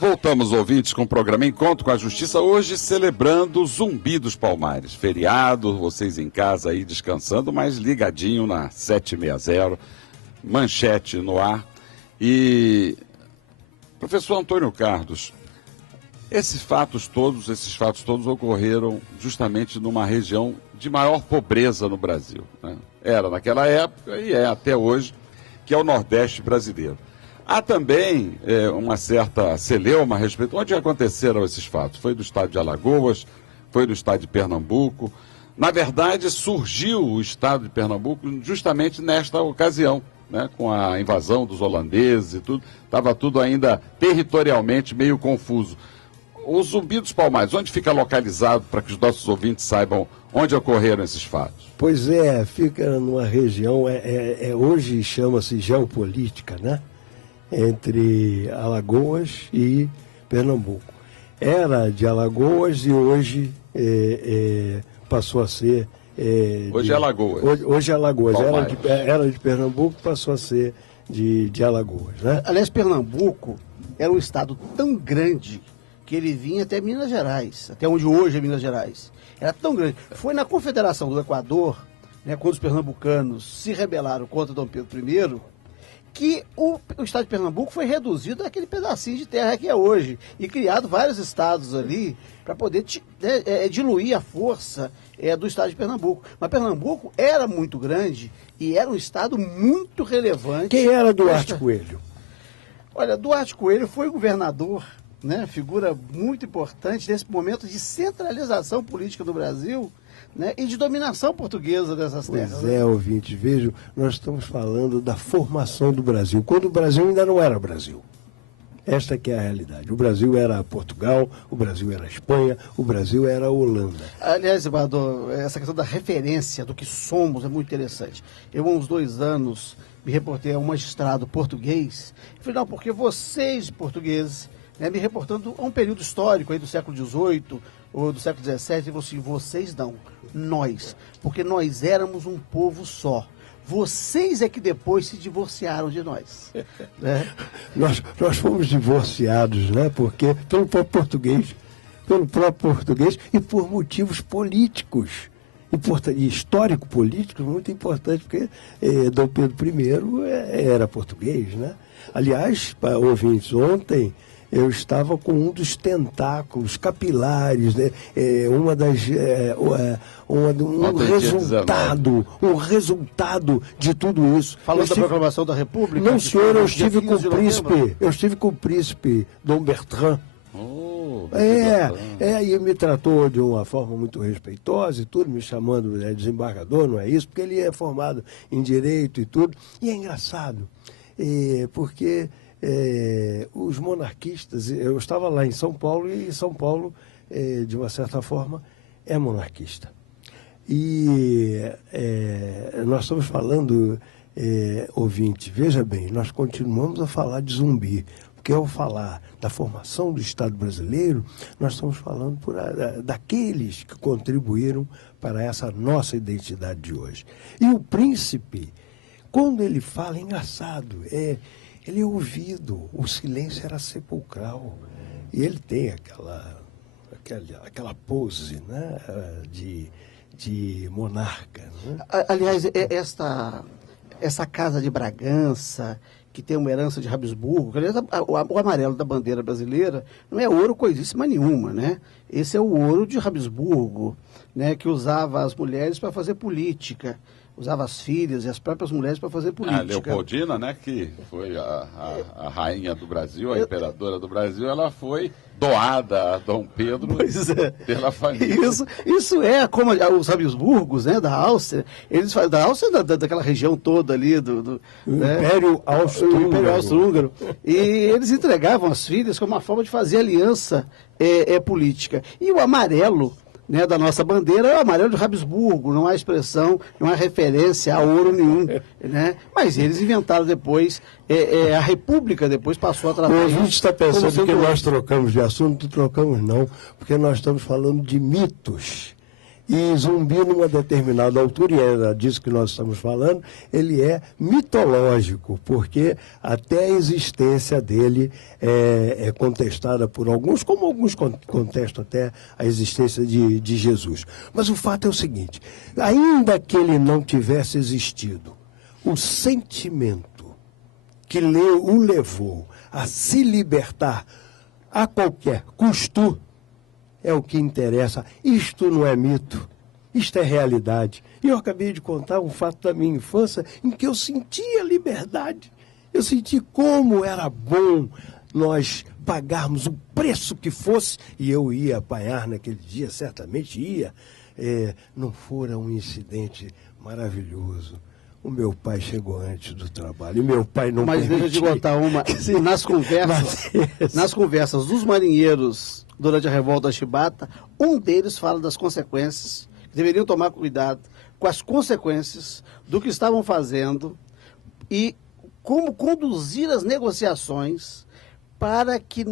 Voltamos, ouvintes, com o programa Encontro com a Justiça, hoje celebrando Zumbi dos Palmares. Feriado, vocês em casa aí descansando, mas ligadinho na 760, manchete no ar. E, professor Antônio Carlos, esses fatos todos ocorreram justamente numa região de maior pobreza no Brasil, né? Era naquela época e é até hoje, que é o Nordeste brasileiro. Há também uma certa celeuma a respeito. Onde aconteceram esses fatos? Foi do estado de Alagoas, foi do estado de Pernambuco. Na verdade, surgiu o estado de Pernambuco justamente nesta ocasião, né, com a invasão dos holandeses e tudo. Estava tudo ainda territorialmente meio confuso. O Zumbi dos Palmares, onde fica localizado para que os nossos ouvintes saibam onde ocorreram esses fatos? Pois é, fica numa região, hoje chama-se geopolítica, né? Entre Alagoas e Pernambuco. Era de Alagoas e hoje passou a ser... hoje é Alagoas. Hoje é Alagoas. Era de Pernambuco, passou a ser de Alagoas, né? Aliás, Pernambuco era um estado tão grande que ele vinha até Minas Gerais, até onde hoje é Minas Gerais. Era tão grande. Foi na Confederação do Equador, né, quando os pernambucanos se rebelaram contra Dom Pedro I, que o estado de Pernambuco foi reduzido àquele pedacinho de terra que é hoje, e criado vários estados ali para poder diluir a força do estado de Pernambuco. Mas Pernambuco era muito grande e era um estado muito relevante. Quem era Duarte Coelho? Olha, Duarte Coelho foi governador, né, figura muito importante nesse momento de centralização política do Brasil, né, e de dominação portuguesa dessas terras. Pois é, ouvinte, vejo, nós estamos falando da formação do Brasil, quando o Brasil ainda não era Brasil. Esta que é a realidade. O Brasil era Portugal, o Brasil era Espanha, o Brasil era Holanda. Aliás, Eduardo, essa questão da referência do que somos é muito interessante. Eu, há uns 2 anos, me reportei a um magistrado português. Eu falei, não, porque vocês, portugueses, né, me reportando a um período histórico aí do século XVIII ou do século XVII, e falou assim, vocês não, nós, porque nós éramos um povo só. Vocês é que depois se divorciaram de nós. Né? Nós fomos divorciados, né? Porque pelo próprio português e por motivos políticos. E histórico-políticos, muito importante, porque Dom Pedro I era português, né? Aliás, ouvintes, ontem eu estava com um dos tentáculos capilares, né? Um resultado de tudo isso. Falando da proclamação da República? Não, senhor, eu estive com o príncipe Dom Bertrand. E me tratou de uma forma muito respeitosa e tudo, me chamando de desembargador, não é isso? Porque ele é formado em direito e tudo. E é engraçado, porque os monarquistas, eu estava lá em São Paulo, e São Paulo, de uma certa forma, é monarquista. E nós estamos falando, ouvinte, veja bem, nós continuamos a falar de Zumbi, porque ao falar da formação do Estado brasileiro, nós estamos falando daqueles que contribuíram para essa nossa identidade de hoje. E o príncipe, quando ele fala, é engraçado, ele é ouvido, o silêncio era sepulcral. E ele tem aquela pose, né, de monarca. Né? Aliás, essa casa de Bragança, que tem uma herança de Habsburgo, aliás, o amarelo da bandeira brasileira não é ouro coisíssima nenhuma, né? Esse é o ouro de Habsburgo, né, que usava as mulheres para fazer política. Usava as filhas e as próprias mulheres para fazer política. A Leopoldina, né, que foi a rainha do Brasil, a imperadora do Brasil, ela foi doada a Dom Pedro pela família. Isso é como os Habsburgos, né, da Áustria, eles fazem da Áustria, daquela região toda ali do Império Austro-Húngaro. E eles entregavam as filhas como uma forma de fazer aliança política. E o amarelo, né, da nossa bandeira é o amarelo de Habsburgo, não há expressão, não há referência a ouro nenhum, né? Mas eles inventaram depois, a República depois passou a tratar isso. A gente está pensando que nós trocamos de assunto, trocamos não, porque nós estamos falando de mitos. E Zumbi, numa determinada altura, e é disso que nós estamos falando, ele é mitológico, porque até a existência dele é contestada por alguns, como alguns contestam até a existência de Jesus. Mas o fato é o seguinte, ainda que ele não tivesse existido, o sentimento que o levou a se libertar a qualquer custo é o que interessa. Isto não é mito, isto é realidade. E eu acabei de contar um fato da minha infância em que eu sentia liberdade. Eu senti como era bom nós pagarmos o preço que fosse, e eu ia apanhar naquele dia, certamente ia. Não fora um incidente maravilhoso. O meu pai chegou antes do trabalho, e meu pai não Mas permitia. deixa eu te contar uma. Nas conversas dos marinheiros durante a revolta chibata, um deles fala das consequências, que deveriam tomar cuidado com as consequências do que estavam fazendo e como conduzir as negociações para que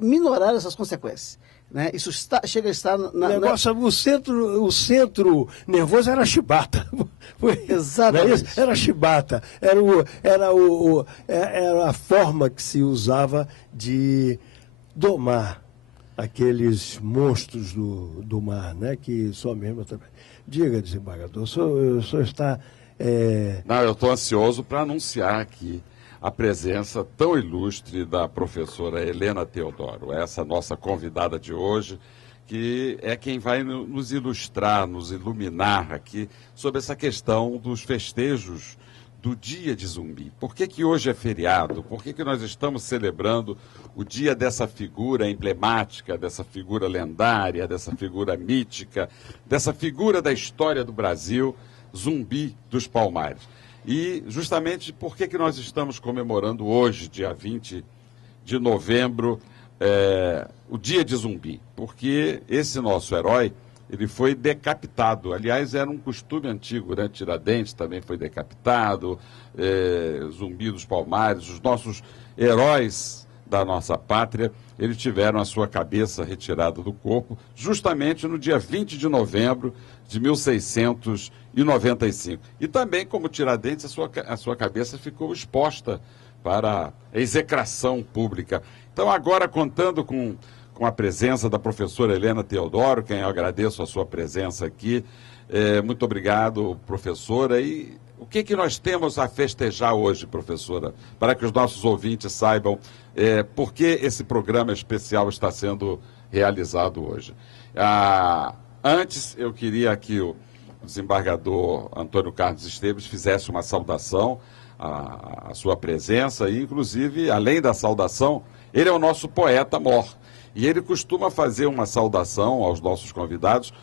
minorar essas consequências. Né? Isso chega a estar O centro nervoso era a chibata. Exatamente. Era a chibata. Era a forma que se usava de domar aqueles monstros do mar, né? Que só mesmo também. Diga, desembargador, o senhor está... Não, eu estou ansioso para anunciar aqui a presença tão ilustre da professora Helena Teodoro, essa nossa convidada de hoje, que é quem vai nos ilustrar, nos iluminar aqui sobre essa questão dos festejos do Dia de Zumbi. Por que hoje é feriado? Por que nós estamos celebrando o dia dessa figura emblemática, dessa figura lendária, dessa figura mítica, dessa figura da história do Brasil, Zumbi dos Palmares? E justamente por que nós estamos comemorando hoje, dia 20 de novembro, o Dia de Zumbi? Porque esse nosso herói, ele foi decapitado. Aliás, era um costume antigo, né? Tiradentes também foi decapitado, Zumbi dos Palmares, os nossos heróis da nossa pátria, eles tiveram a sua cabeça retirada do corpo, justamente no dia 20 de novembro de 1695. E também, como Tiradentes, a sua cabeça ficou exposta para a execração pública. Então, agora, contando com a presença da professora Helena Teodoro, quem eu agradeço a sua presença aqui. Muito obrigado, professora. E o que nós temos a festejar hoje, professora, para que os nossos ouvintes saibam por que esse programa especial está sendo realizado hoje? Antes, eu queria que o desembargador Antônio Carlos Esteves fizesse uma saudação à sua presença e, inclusive, além da saudação, ele é o nosso poeta-mor. E ele costuma fazer uma saudação aos nossos convidados,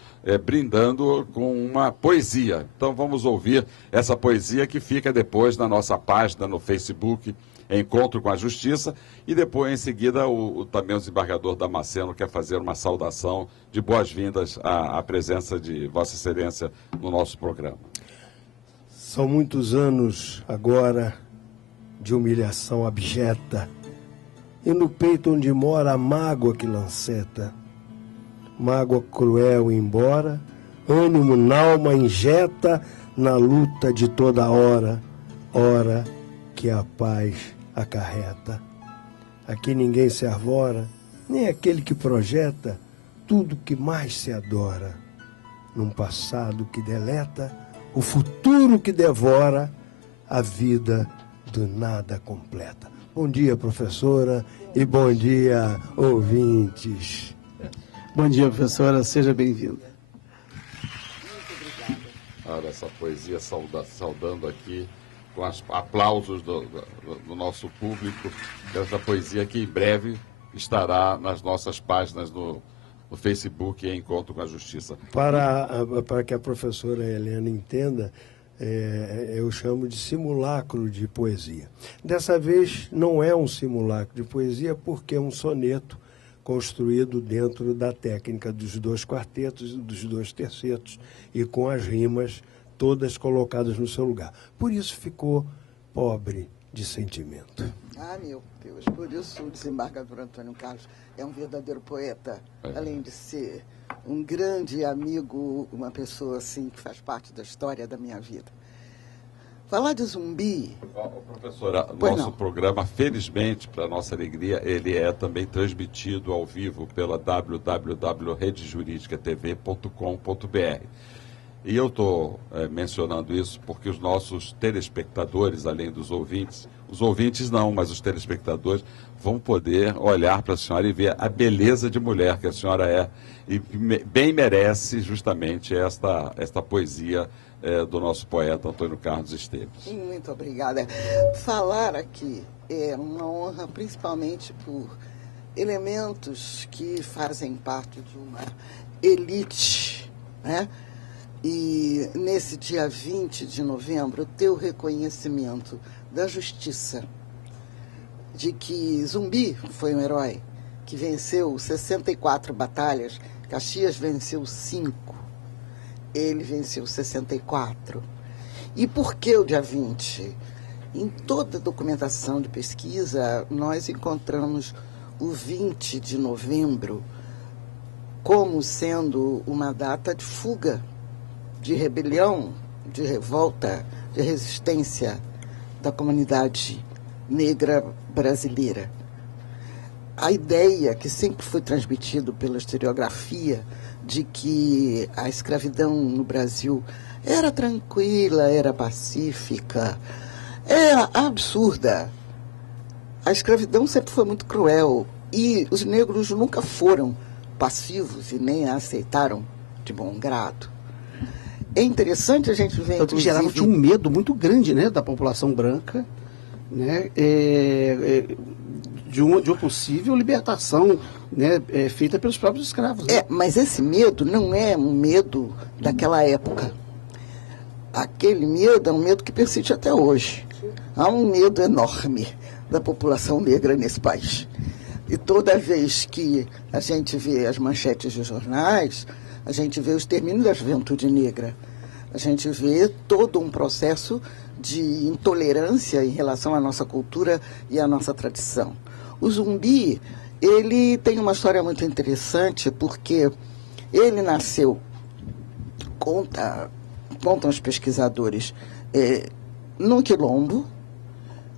brindando com uma poesia. Então vamos ouvir essa poesia que fica depois na nossa página no Facebook, Encontro com a Justiça, e depois, em seguida, também o desembargador Damasceno quer fazer uma saudação de boas-vindas à presença de Vossa Excelência no nosso programa. São muitos anos agora de humilhação abjeta, e no peito onde mora a mágoa que lanceta, mágoa cruel embora, ânimo n'alma injeta na luta de toda hora, hora que a paz acarreta. Aqui ninguém se arvora, nem aquele que projeta tudo que mais se adora, num passado que deleta, o futuro que devora, a vida do nada completa. Bom dia, professora, e bom dia, ouvintes. Bom dia, professora, seja bem-vinda. Olha essa poesia saudando aqui, com os aplausos do nosso público, essa poesia que em breve estará nas nossas páginas no Facebook Encontro com a Justiça. Para que a professora Helena entenda, eu chamo de simulacro de poesia. Dessa vez não é um simulacro de poesia, porque é um soneto construído dentro da técnica dos 2 quartetos e dos 2 tercetos, e com as rimas todas colocadas no seu lugar. Por isso ficou pobre de sentimento. Ah, meu Deus, por isso o desembargador Antônio Carlos é um verdadeiro poeta, além de ser um grande amigo, uma pessoa assim que faz parte da história da minha vida. Falar de Zumbi... Professora, nosso programa, felizmente, para nossa alegria, ele é também transmitido ao vivo pela www.redejuridicatv.com.br. E eu estou mencionando isso porque os nossos telespectadores, além dos ouvintes, os ouvintes não, mas os telespectadores vão poder olhar para a senhora e ver a beleza de mulher que a senhora é. E bem merece justamente esta poesia do nosso poeta Antônio Carlos Esteves. Muito obrigada. Falar aqui é uma honra, principalmente por elementos que fazem parte de uma elite, né? E nesse dia 20 de novembro, ter o reconhecimento da justiça de que Zumbi foi um herói que venceu 64 batalhas, Caxias venceu 5, ele venceu 64. E por que o dia 20? Em toda a documentação de pesquisa, nós encontramos o 20 de novembro como sendo uma data de fuga, de rebelião, de revolta, de resistência da comunidade negra brasileira. A ideia que sempre foi transmitida pela historiografia de que a escravidão no Brasil era tranquila, era pacífica, era absurda. A escravidão sempre foi muito cruel e os negros nunca foram passivos e nem a aceitaram de bom grado. É interessante a gente ver, inclusive, gerava um medo muito grande, né, da população branca, né, de uma possível libertação, né, feita pelos próprios escravos. Né? Mas esse medo não é um medo daquela época. Aquele medo é um medo que persiste até hoje. Há um medo enorme da população negra nesse país. E toda vez que a gente vê as manchetes de jornais, a gente vê o extermínio da juventude negra. A gente vê todo um processo de intolerância em relação à nossa cultura e à nossa tradição. O Zumbi, ele tem uma história muito interessante porque ele nasceu, contam os pesquisadores, num quilombo.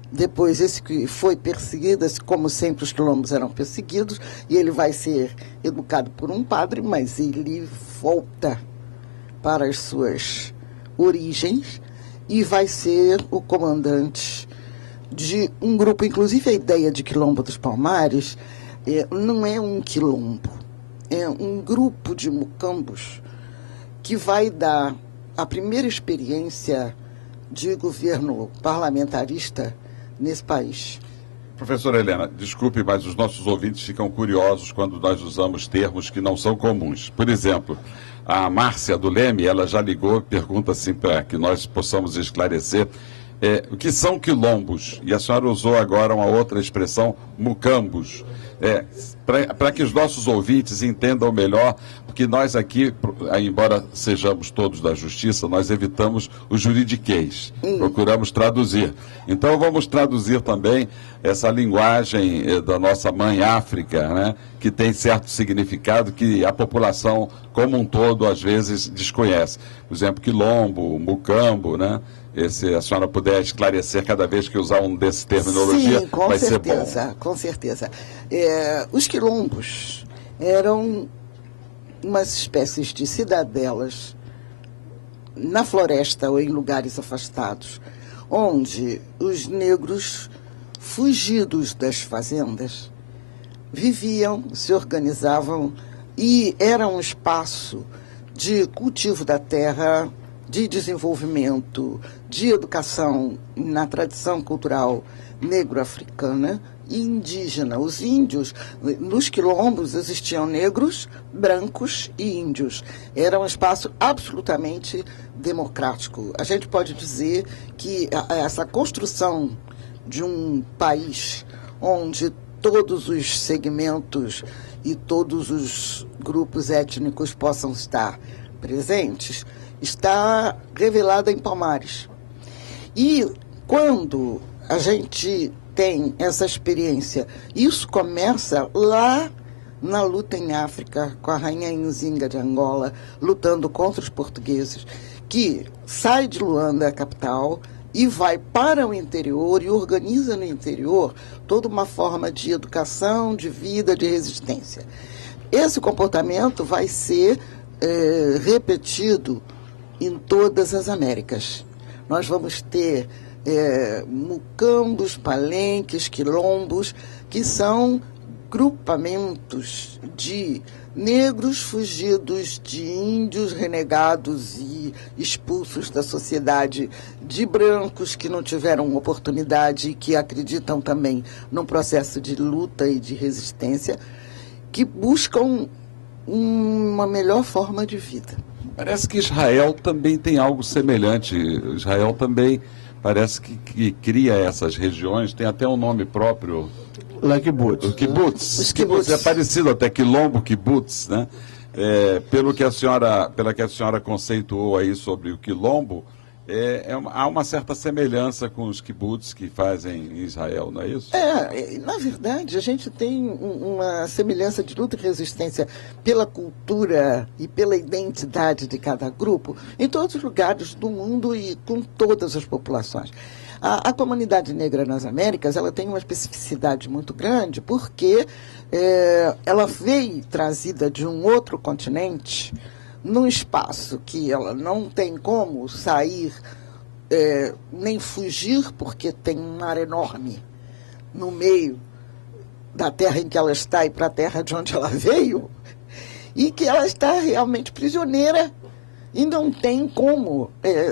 Depois, esse que foi perseguido, como sempre os quilombos eram perseguidos, e ele vai ser educado por um padre, mas ele volta para as suas origens e vai ser o comandante de um grupo. Inclusive, a ideia de Quilombo dos Palmares não é um quilombo, é um grupo de mucambos que vai dar a primeira experiência de governo parlamentarista nesse país. Professora Helena, desculpe, mas os nossos ouvintes ficam curiosos quando nós usamos termos que não são comuns. Por exemplo, a Márcia do Leme, ela já ligou, pergunta assim para que nós possamos esclarecer o que são quilombos. E a senhora usou agora uma outra expressão, mucambos. Para que os nossos ouvintes entendam melhor, porque nós aqui, embora sejamos todos da justiça, nós evitamos o juridiquês, procuramos traduzir. Então vamos traduzir também essa linguagem da nossa mãe África, né, que tem certo significado que a população como um todo às vezes desconhece. Por exemplo, quilombo, mucambo, né? Se a senhora puder esclarecer cada vez que usar um desse terminologia, sim, vai ser bom. Com certeza. Os quilombos eram umas espécies de cidadelas na floresta ou em lugares afastados, onde os negros, fugidos das fazendas, viviam, se organizavam e era um espaço de cultivo da terra, de desenvolvimento, de educação na tradição cultural negro-africana e indígena. Os índios, nos quilombos existiam negros, brancos e índios. Era um espaço absolutamente democrático. A gente pode dizer que essa construção de um país onde todos os segmentos e todos os grupos étnicos possam estar presentes está revelada em Palmares. E quando a gente tem essa experiência. Isso começa lá na luta em África, com a rainha Nzinga de Angola, lutando contra os portugueses, que sai de Luanda, a capital, e vai para o interior e organiza no interior toda uma forma de educação, de vida, de resistência. Esse comportamento vai ser repetido em todas as Américas. Nós vamos ter mucambos, palenques, quilombos, que são grupamentos de negros fugidos de índios renegados e expulsos da sociedade, de brancos que não tiveram oportunidade e que acreditam também num processo de luta e de resistência, que buscam uma melhor forma de vida. Parece que Israel também tem algo semelhante. Israel também parece que cria essas regiões, tem até um nome próprio. Lá kibbutz. O kibbutz. Os kibbutz. É parecido até quilombo, kibbutz, né? Pela que a senhora conceituou aí sobre o quilombo, há uma certa semelhança com os kibbutz que fazem em Israel, não é isso? Na verdade, a gente tem uma semelhança de luta e resistência pela cultura e pela identidade de cada grupo em todos os lugares do mundo e com todas as populações. A comunidade negra nas Américas, ela tem uma especificidade muito grande porque ela veio trazida de um outro continente num espaço que ela não tem como sair nem fugir, porque tem um mar enorme no meio da terra em que ela está e para a terra de onde ela veio, e que ela está realmente prisioneira e não tem como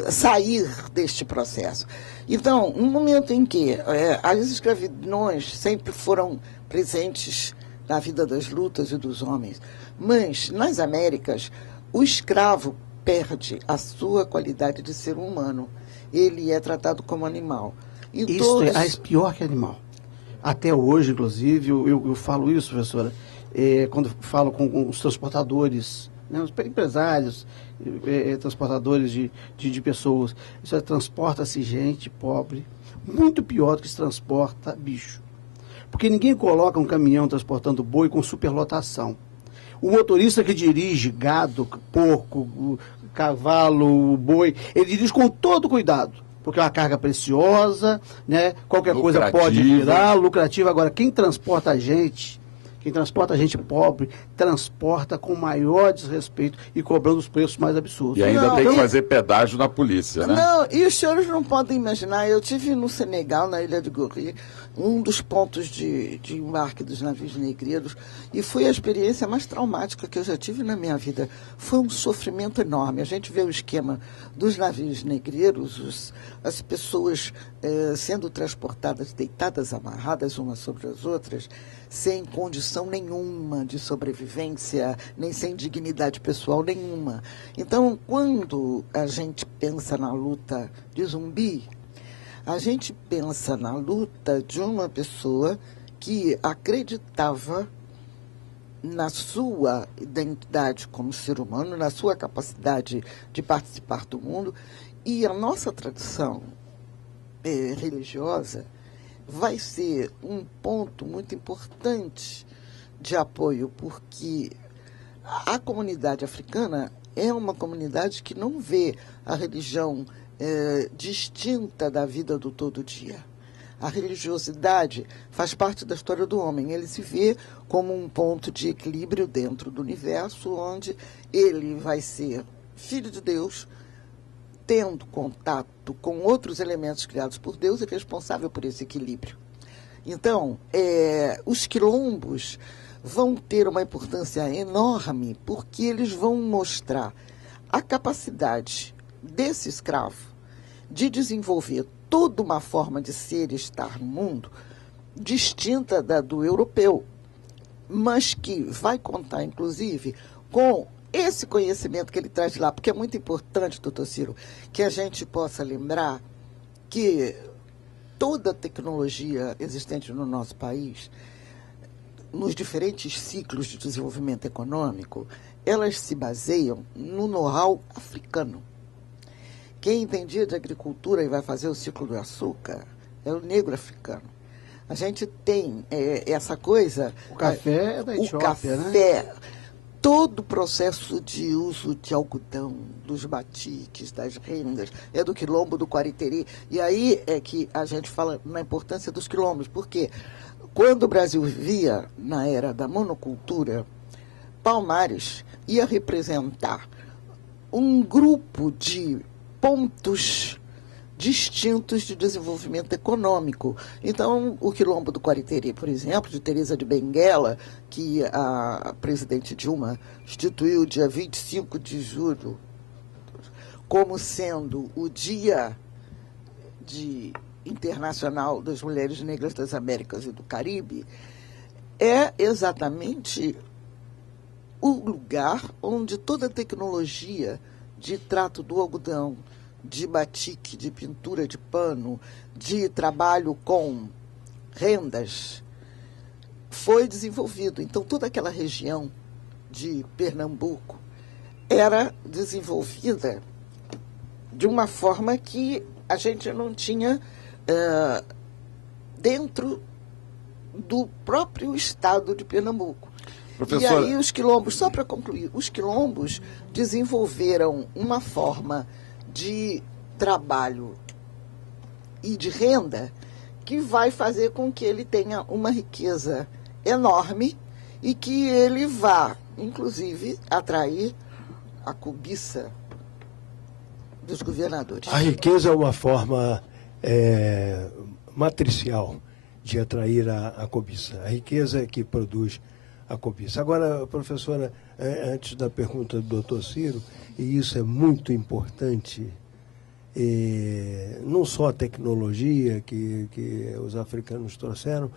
sair deste processo. Então, no momento em que as escravidões sempre foram presentes na vida das lutas e dos homens, mas nas Américas o escravo perde a sua qualidade de ser humano. Ele é tratado como animal. Isso é pior que animal. Até hoje, inclusive, eu falo isso, professora, quando falo com os transportadores, né, os empresários, transportadores de pessoas. Isso transporta-se gente pobre, muito pior do que se transporta bicho. Porque ninguém coloca um caminhão transportando boi com superlotação. O motorista que dirige gado, porco, cavalo, boi, ele dirige com todo cuidado, porque é uma carga preciosa, né? Qualquer coisa pode virar, lucrativa. Agora, quem transporta a gente pobre, transporta com maior desrespeito e cobrando os preços mais absurdos. E ainda tem que fazer pedágio na polícia, né? Não, e os senhores não podem imaginar, eu tive no Senegal, na Ilha de Gorée, um dos pontos de embarque dos navios negreiros, e foi a experiência mais traumática que eu já tive na minha vida. Foi um sofrimento enorme. A gente vê o esquema dos navios negreiros, as pessoas sendo transportadas, deitadas, amarradas umas sobre as outras, sem condição nenhuma de sobrevivência, nem sem dignidade pessoal nenhuma. Então, quando a gente pensa na luta de Zumbi, a gente pensa na luta de uma pessoa que acreditava na sua identidade como ser humano, na sua capacidade de participar do mundo. E a nossa tradição religiosa vai ser um ponto muito importante de apoio, porque a comunidade africana é uma comunidade que não vê a religião distinta da vida do todo dia. A religiosidade faz parte da história do homem. Ele se vê como um ponto de equilíbrio dentro do universo, onde ele vai ser filho de Deus, tendo contato com outros elementos criados por Deus e responsável por esse equilíbrio. Então, os quilombos vão ter uma importância enorme, porque eles vão mostrar a capacidade desse escravo de desenvolver toda uma forma de ser e estar no mundo distinta da do europeu, mas que vai contar, inclusive, com esse conhecimento que ele traz de lá, porque é muito importante, doutor Ciro, que a gente possa lembrar que toda a tecnologia existente no nosso país, nos diferentes ciclos de desenvolvimento econômico, elas se baseiam no know-how africano. Quem entendia de agricultura e vai fazer o ciclo do açúcar é o negro africano. A gente tem essa coisa... O café é da Etiópia, né? Todo o processo de uso de algodão, dos batiques, das rendas, é do quilombo do Quariteri. E aí é que a gente fala na importância dos quilombos, porque quando o Brasil vivia na era da monocultura, Palmares ia representar um grupo de pontos distintos de desenvolvimento econômico. Então, o quilombo do Quariteri, por exemplo, de Teresa de Benguela, que a presidente Dilma instituiu dia 25 de julho como sendo o Dia Internacional das Mulheres Negras das Américas e do Caribe, é exatamente o lugar onde toda a tecnologia de trato do algodão, de batique, de pintura de pano, de trabalho com rendas, foi desenvolvido. Então, toda aquela região de Pernambuco era desenvolvida de uma forma que a gente não tinha dentro do próprio estado de Pernambuco. Professora... E aí os quilombos, só para concluir, os quilombos desenvolveram uma forma de trabalho e de renda que vai fazer com que ele tenha uma riqueza enorme e que ele vá, inclusive, atrair a cobiça dos governadores. A riqueza é uma forma matricial de atrair a cobiça. A riqueza é que produz a cobiça. Agora, professora, antes da pergunta do doutor Ciro, e isso é muito importante, não só a tecnologia que os africanos trouxeram,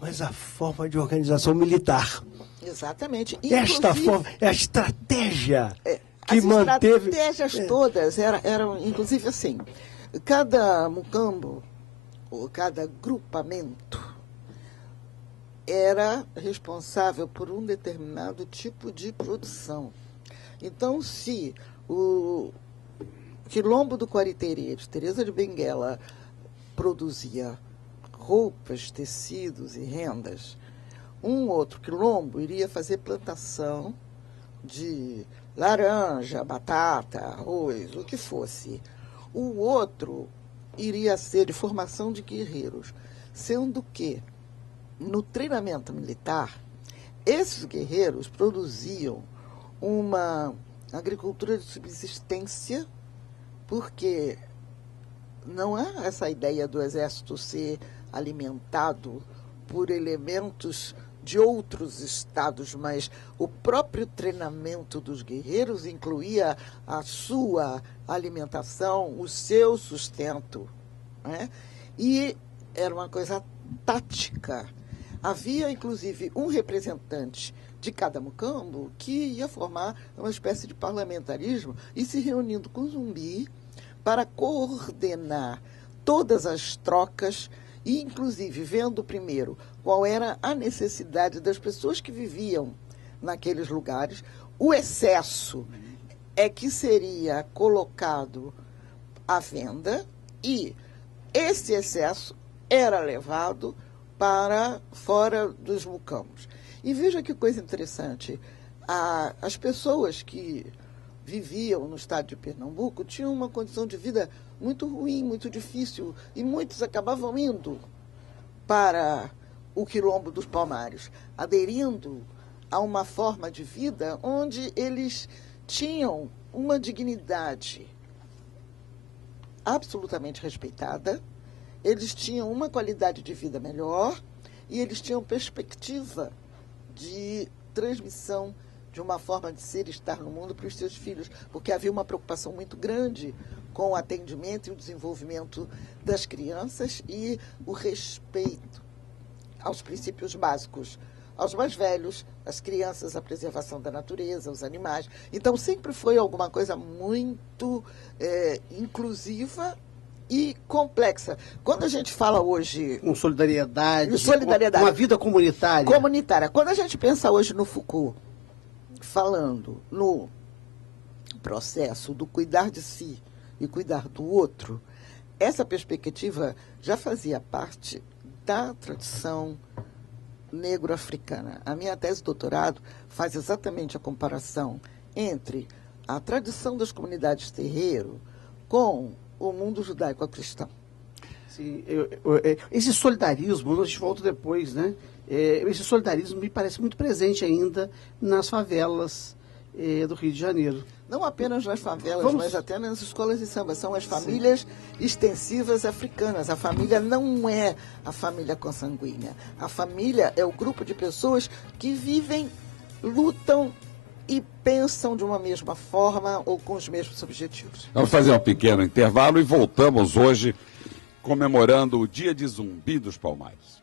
mas a forma de organização militar. Exatamente. Esta forma, é a estratégia que manteve... As estratégias todas eram, inclusive assim, cada mucambo, ou cada grupamento, era responsável por um determinado tipo de produção. Então, se o quilombo do Quariteri, de Teresa de Benguela, produzia roupas, tecidos e rendas, um outro quilombo iria fazer plantação de laranja, batata, arroz, o que fosse. O outro iria ser de formação de guerreiros, sendo que, no treinamento militar, esses guerreiros produziam uma agricultura de subsistência, porque não há essa ideia do exército ser alimentado por elementos de outros estados, mas o próprio treinamento dos guerreiros incluía a sua alimentação, o seu sustento, né? E era uma coisa tática. Havia, inclusive, um representante de cada mucambo que ia formar uma espécie de parlamentarismo e se reunindo com o Zumbi para coordenar todas as trocas e, inclusive, vendo primeiro qual era a necessidade das pessoas que viviam naqueles lugares. O excesso é que seria colocado à venda e esse excesso era levado para fora dos mucambos. E veja que coisa interessante, as pessoas que viviam no estado de Pernambuco tinham uma condição de vida muito ruim, muito difícil, e muitos acabavam indo para o quilombo dos Palmares, aderindo a uma forma de vida onde eles tinham uma dignidade absolutamente respeitada, eles tinham uma qualidade de vida melhor e eles tinham perspectiva de transmissão de uma forma de ser e estar no mundo para os seus filhos, porque havia uma preocupação muito grande com o atendimento e o desenvolvimento das crianças e o respeito aos princípios básicos, aos mais velhos, às crianças, a preservação da natureza, os animais. Então, sempre foi alguma coisa muito inclusiva e complexa. Quando a gente fala hoje... Com solidariedade, solidariedade, uma vida comunitária. Comunitária. Quando a gente pensa hoje no Foucault, falando no processo do cuidar de si e cuidar do outro, essa perspectiva já fazia parte da tradição negro-africana. A minha tese de doutorado faz exatamente a comparação entre a tradição das comunidades terreiro com o mundo judaico-cristão. Sim, esse solidarismo, a gente volta depois, né? Esse solidarismo me parece muito presente ainda nas favelas do Rio de Janeiro. Não apenas nas favelas, mas até nas escolas de samba. São as famílias extensivas africanas. A família não é a família consanguínea. A família é o grupo de pessoas que vivem, lutam e pensam de uma mesma forma ou com os mesmos objetivos. Vamos fazer um pequeno intervalo e voltamos hoje comemorando o Dia de Zumbi dos Palmares.